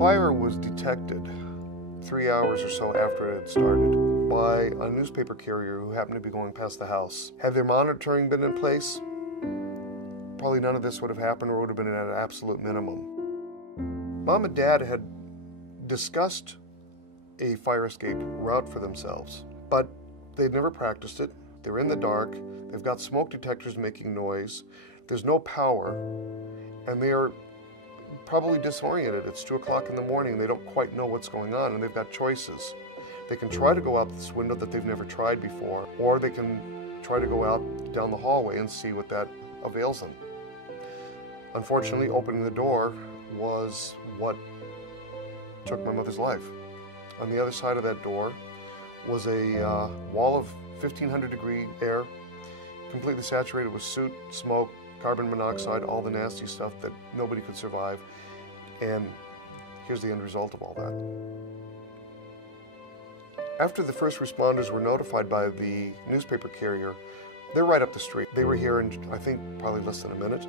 fire was detected 3 hours or so after it had started by a newspaper carrier who happened to be going past the house. Had their monitoring been in place, probably none of this would have happened, or would have been at an absolute minimum. Mom and Dad had discussed a fire escape route for themselves, but they'd never practiced it. They're in the dark, they've got smoke detectors making noise, there's no power, and they are probably disoriented. It's 2 o'clock in the morning, they don't quite know what's going on, and they've got choices. They can try to go out this window that they've never tried before, or they can try to go out down the hallway and see what that avails them. Unfortunately, opening the door was what took my mother's life. On the other side of that door was a wall of 1,500-degree air, completely saturated with soot, smoke, carbon monoxide, all the nasty stuff that nobody could survive. And here's the end result of all that. After the first responders were notified by the newspaper carrier, they're right up the street. They were here in, I think, probably less than a minute.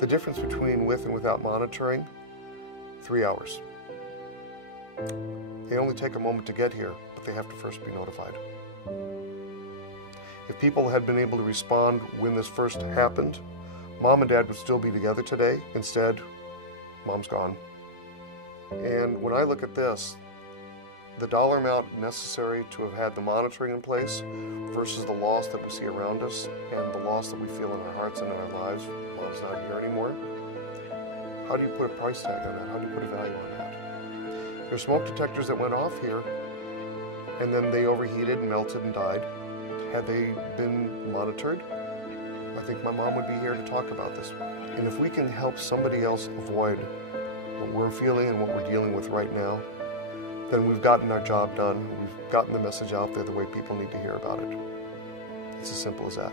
The difference between with and without monitoring, 3 hours. They only take a moment to get here, but they have to first be notified. If people had been able to respond when this first happened, Mom and Dad would still be together today. Instead, Mom's gone. And when I look at this, the dollar amount necessary to have had the monitoring in place versus the loss that we see around us and the loss that we feel in our hearts and in our lives, Mom's not here anymore. How do you put a price tag on that? How do you put a value on that? There's smoke detectors that went off here, and then they overheated and melted and died. Had they been monitored, I think my mom would be here to talk about this. And if we can help somebody else avoid what we're feeling and what we're dealing with right now, then we've gotten our job done. We've gotten the message out there the way people need to hear about it. It's as simple as that.